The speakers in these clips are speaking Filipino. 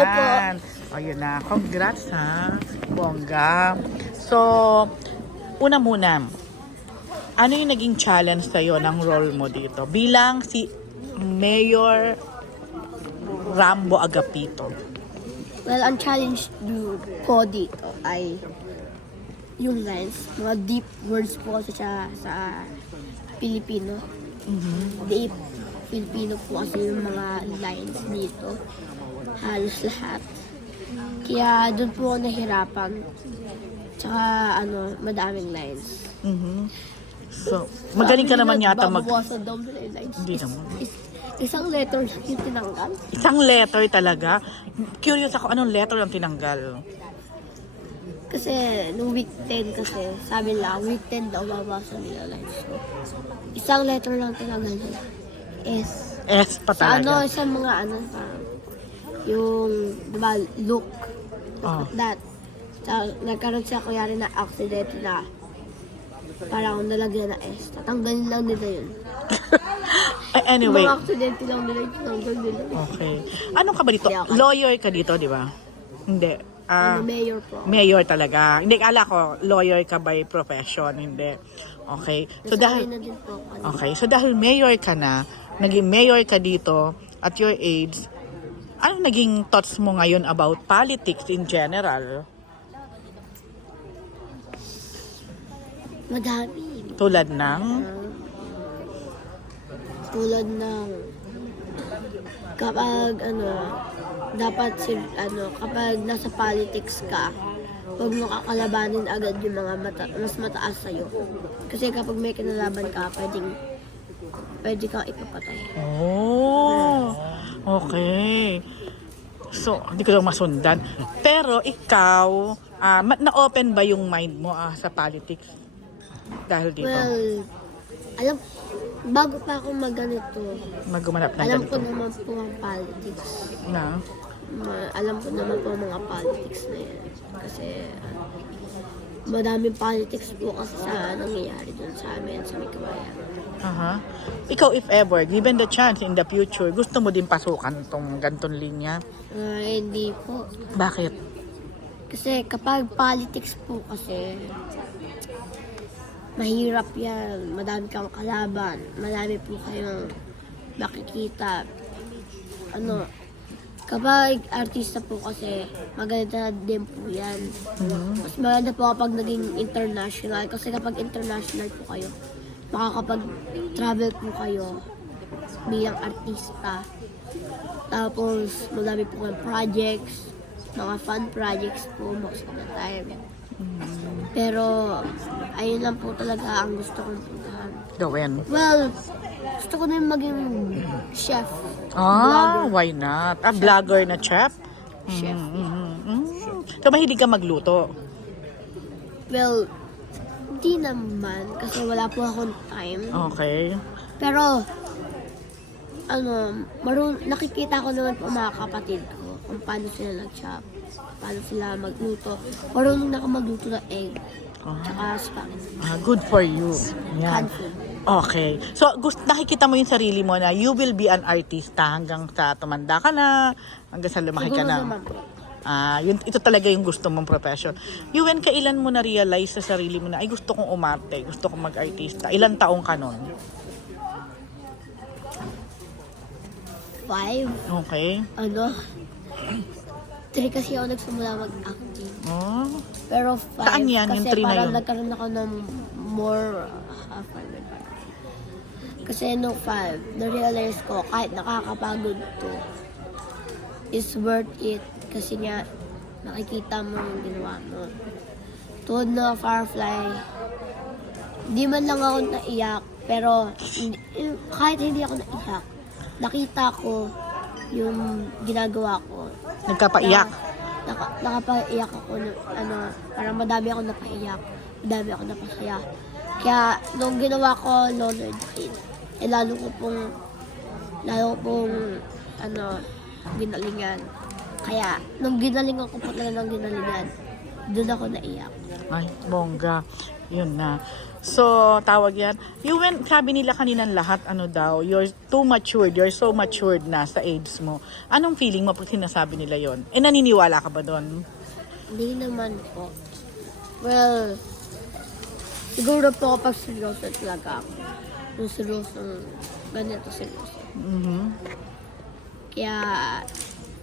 Hello po. Yan. O, yun na. Congrats, ha? Bongga. So, una muna, ano yung naging challenge sa'yo ng role mo dito? Bilang si Mayor Rambo Agapito. Well, ang challenge do ko dito ay yung lines. Mga deep words po kasi siya sa Pilipino. Deep Filipino po kasi yung mga lines dito. Halos lahat. Kaya doon po ako nahirapan. Tsaka ano, madaming lines. Mhm. So, magaling ka naman yata mag... babawasan daw yung lines. Hindi naman. is- isang letter lang yung tinanggal. Isang letter talaga. Curious ako, anong letter ang tinanggal? Kasi, nung week 10 kasi, sabi nila, week 10 daw babawasan nila lines. So, isang letter lang tinanggal nila. S. S pa Sa ano, talaga. sa mga ano, parang, yung, di ba, look. Oh. That. Sa, nagkaroon siya kuyari na accident na parang nalagyan na S. Tatanggalin lang nila yun. Anyway, Mga accident lang nila yung tinanggal nila. okay. Ano ka ba dito? Hindi ako. Lawyer ka dito, di ba? Hindi. Ah, ano, mayor po. mayor talaga. Hindi, ala ko, lawyer ka by profession. Hindi. Okay. So, dahil... na din po ako. Okay. So, dahil mayor ka na, naging mayor ka dito, at your age, ano naging thoughts mo ngayon about politics in general? Madami. Tulad ng... tulad ng kapag ano dapat si ano kapag nasa politics ka huwag mo kakalabanin agad yung mga mata, mas mataas sa'yo. Kasi kapag may kinalaban ka, pwedeng pwede kang ipapatay. Oh, okay. So, hindi ko lang masundan. Pero ikaw, ma- na-open ba yung mind mo ah, sa politics? Dahil dito, Well, alam, bago pa ako magganito, magumanap na alam ko ganito. naman po ang politics. Na? Ma- alam ko naman po ang mga politics na yan. Kasi, ah, madaming politics po kasi sa nangyayari dun sa amin, sa may kabayan. Aha. Ikaw, if ever, given the chance in the future, gusto mo din pasukan tong gantong linya? Ah, hindi po. Bakit? Kasi kapag politics po kasi, mahirap yan. Madami kang kalaban. Madami po kayong makikita. Ano, kapag artista po kasi, maganda din po yan. Mhm. Mas maganda po kapag naging international. Kasi kapag international po kayo, makakapag-travel po kayo bilang artista. Tapos, madami po kayong projects, mga fun projects po most of the time. Pero, ayun lang po talaga ang gusto kong puntahan. Gawin. Well, gusto ko din maging chef. Ah, Vlogger. why not? Ah, vlogger na chef? Chef. Mhm, mhm. So, mahilig ka magluto? Well, hindi naman kasi wala po akong time. Okay. Pero, ano, marun nakikita ko naman po mga kapatid ko kung paano sila nag-chop, paano sila magluto. Marunong na ako magluto ng egg, Ah, tsaka spaghetti. ah, good for you. Yan. Canned. Okay. So, gusto, nakikita mo yung sarili mo na you will be an artista hanggang sa tumanda ka na, hanggang sa lumaki ka Siguro na. naman po. Ah, yun, ito talaga yung gusto mong profession. Yuen, kailan mo na-realize sa sarili mo na, ay gusto kong umarte, gusto kong mag-artista? Ilan taong ka nun? Five, Okay. ano, three kasi ako nagsimula mag-acting. Oh. Pero five, Saan yan, yung kasi three na parang yun? nagkaroon ako ng more uh. Kasi no five, na-realize ko kahit nakakapagod to, is worth it. Kasi nga, nakikita mo yung ginawa mo. Tulad na Firefly, di man lang ako naiyak, pero hindi- yung- kahit hindi ako naiyak, nakita ko yung ginagawa ko. Nagkapaiyak. Na, naka, nakapaiyak ako, ng, ano, parang madami ako napaiyak, madami ako napasaya. Kaya, nung ginawa ko Lolo and Kid, eh lalo ko pong, lalo ko pong, ano, ginalingan. Kaya, nung ginalingan ko po talaga ng ginalingan, doon ako naiyak. Ay, bongga. Yun na. So, tawag yan. You went, sabi nila kaninang lahat, ano daw, you're too matured, you're so matured na sa age mo. Anong feeling mo pag sinasabi nila yon? Eh, naniniwala ka ba doon? Hindi naman po. Well, siguro po kapag seryoso talaga ako. Yung seryoso, ganito seryoso. Mhm. Kaya,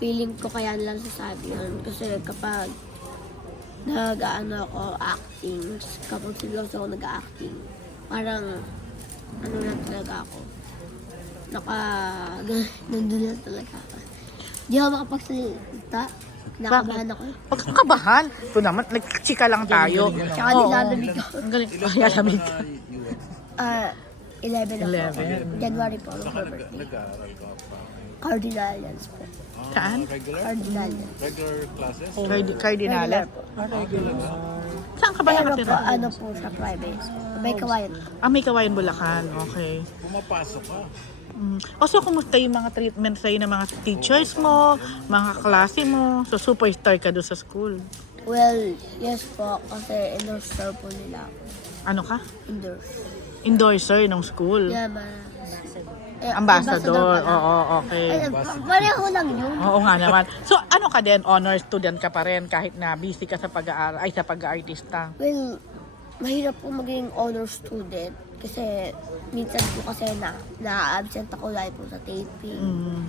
feeling ko kaya nilang sasabi yun. Kasi kapag nag-ano ako, acting, kapag seryoso ako nag-acting, parang, ano na talaga ako. Naka, nandun na talaga ako. Di ako makapagsalita. Nakabahan ako. Huwag kang kabahan. Ito naman, nagchika lang tayo. Tsaka nilalamig ako. Ang galing. Ay, alamig. Ah, 11 ako. 11. January po ako birthday. Cardinalians po. Saan? Cardinalians. Regular classes? Card- Cardinales. po. Saan ka ba Pero po, nakatira? ano po sa private. May kawayan. Ah, may kawayan Bulacan. Okay. Pumapasok ka. Mm. O so, kumusta yung mga treatment sa'yo ng mga teachers mo, mga klase mo? So, superstar ka doon sa school. Well, yes po, kasi endorser po nila. ako. Ano ka? Endorse. Endorser ng school. Yeah, ma. Eh, Ambassador. Oo, Ay, okay. pa- pareho lang yun. Oo nga naman. So, ano ka din? Honor student ka pa rin kahit na busy ka sa pag-aaral, ay sa pag-aartista. Well, mahirap po maging honor student kasi minsan po kasi na na-absent ako lagi po sa taping. Mm.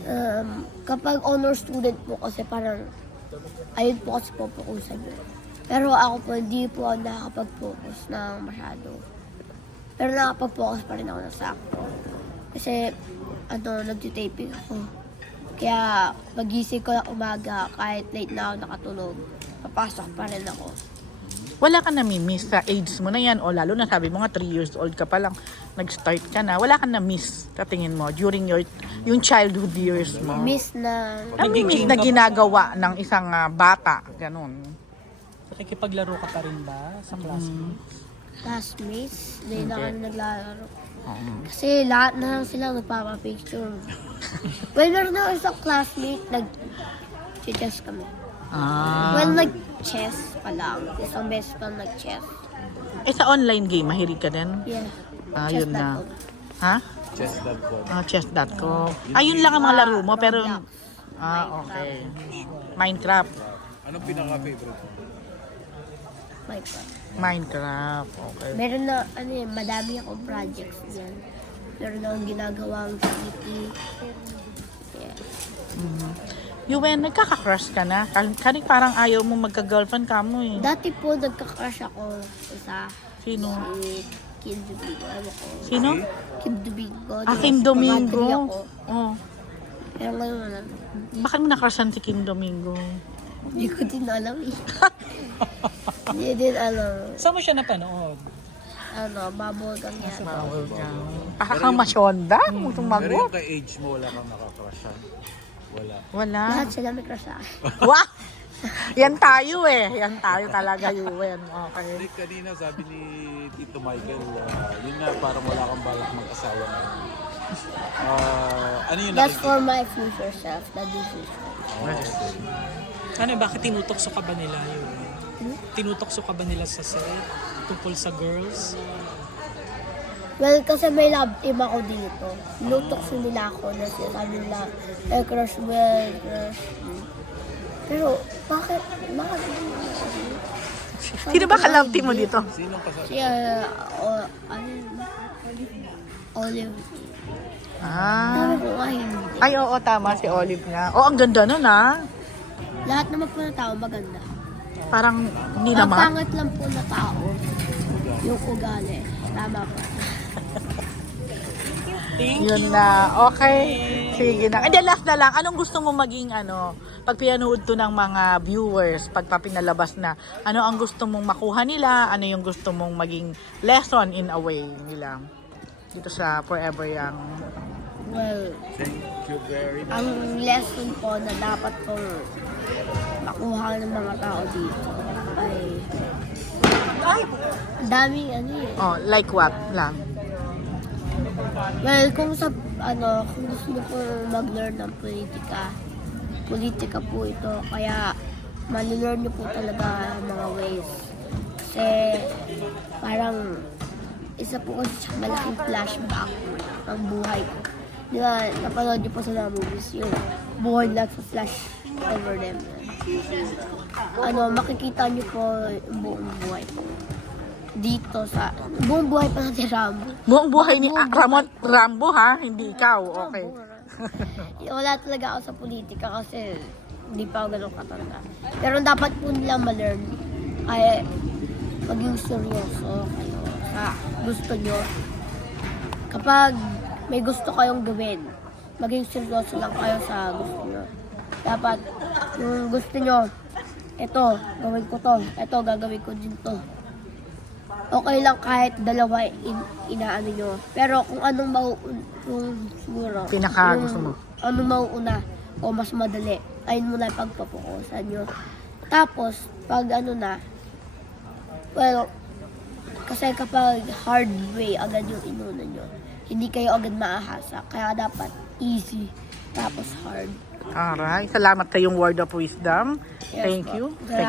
Um, kapag honor student po kasi parang ayun po kasi pupukusan nyo. Pero ako po, hindi po ako nakakapag-focus na masyado. Pero nakakapag-focus pa rin ako na sakto. Kasi, ano, nagtitaping ako. Kaya, pagising ko na umaga, kahit late na ako nakatulog, papasok pa rin ako. Wala ka nami-miss sa age mo na yan o lalo na sabi mo nga 3 years old ka pa lang nag-start ka na. Wala ka na-miss sa tingin mo during your yung childhood years mo. Miss na, Ang miss na ginagawa ng isang ah, bata, ganun. Nakikipaglaro ka pa rin ba sa klase? Classmates, hindi na Okay. kami naglalaro. Oo. Kasi lahat na lang sila nagpapapicture. well, meron na isang classmate, nag-chess kami. Ah. Well, nag-chess pa lang. Isang beses pa nag-chess. eh sa online game, mahilig ka din? Yeah. Ah, Chess yun na. dot com. Ha? Chess.com. Ah, chess.com. Ah, yun lang ang mga laro mo, pero... Roblox. Ah, okay. Minecraft. Anong pinaka-favorite mo? Minecraft. Minecraft, okay. Meron na, ano eh, madami akong projects dyan. Meron akong ginagawang city. Yeah. Mhm. Yuen, nagkaka-crush ka na? Kani kani parang ayaw mo magka-girlfriend ka mo eh. Dati po, nagka-crush ako sa Sino? si Kim Domingo. Ano ko? Sino? Kim Domingo. Ah, Kim Domingo. ako. Oh. Pero ngayon, wala. Bakit mo nakrushan si Kim Domingo? Hindi ko din alam eh. Hindi din alam. Saan mo siya napanood? Ano, bubblegum yan. Para kang masyonda? Kung Pero tumagot. yung kay age mo, wala kang nakakrushan. Wala. Wala. Lahat sila may crush sa akin. Wah! Yan tayo eh. Yan tayo talaga, Yuen. Okay. Hindi, kanina sabi ni Tito Michael, ah, yun nga, parang wala kang balak mag-asawa na. Ah, ano yung That's nakikita? for my future self, the decision. Ano, bakit tinutokso ka ba nila yun? Tinutokso ka ba nila sa set? Tungkol sa girls? Well, kasi may love team ako dito. Lutok nila ako na sinasabi nila, eh, crush mo yan, crush mo. Pero, bakit, bakit? Sino ba ka-love team mo dito? Sinong kasama? Si, uh, o, ano yun? Olive. Ah. Ko. Ay, oo, tama. Si Olive nga. Oh, ang ganda nun ah. Lahat naman po ng tao maganda. Parang hindi Ang naman. pangit lang po na tao. Yung ugali. Tama po. Thank Yun you. na. Okay. Sige na. And then last na lang, anong gusto mo maging ano, pag pinanood to ng mga viewers, pag papinalabas na, ano ang gusto mong makuha nila, ano yung gusto mong maging lesson in a way nila dito sa Forever Young. Well, Thank you very much. ang lesson po na dapat kong makuha ng mga tao dito ay daming ano eh. Oh, like what lang? Well, kung sa ano, kung gusto mo po mag-learn ng politika, politika po ito. Kaya, malilearn niyo po talaga ang mga ways. Kasi parang isa po kasi sa malaking flashback ang buhay ko. Di ba, napanood niyo po sa mga movies yung buhay na sa flash over them. Ano, makikita niyo po buong buhay ko. Dito sa, buong buhay pa natin Rambo. Buong buhay ni ah, Ramon Rambo ha, hindi ikaw. Okay. Wala talaga ako sa politika kasi hindi pa ako ganun katanda. Pero dapat po nila ma-learn ay maging seryoso kayo sa gusto nyo. Kapag may gusto kayong gawin, maging seryoso lang kayo sa gusto nyo. Dapat yung gusto nyo, ito, gawin ko to, ito, gagawin ko din to. Okay lang kahit dalawa in, inaano nyo. Pero kung anong mauuna, kung siguro, Pinaka gusto mo. Anong mauuna o mas madali, ayun muna yung pagpapukusan nyo. Tapos, pag ano na, well, kasi kapag hard way agad yung inuna nyo, hindi kayo agad maahasa. Kaya dapat easy, tapos hard. Alright. Salamat sa yung word of wisdom. Thank you. Salamat.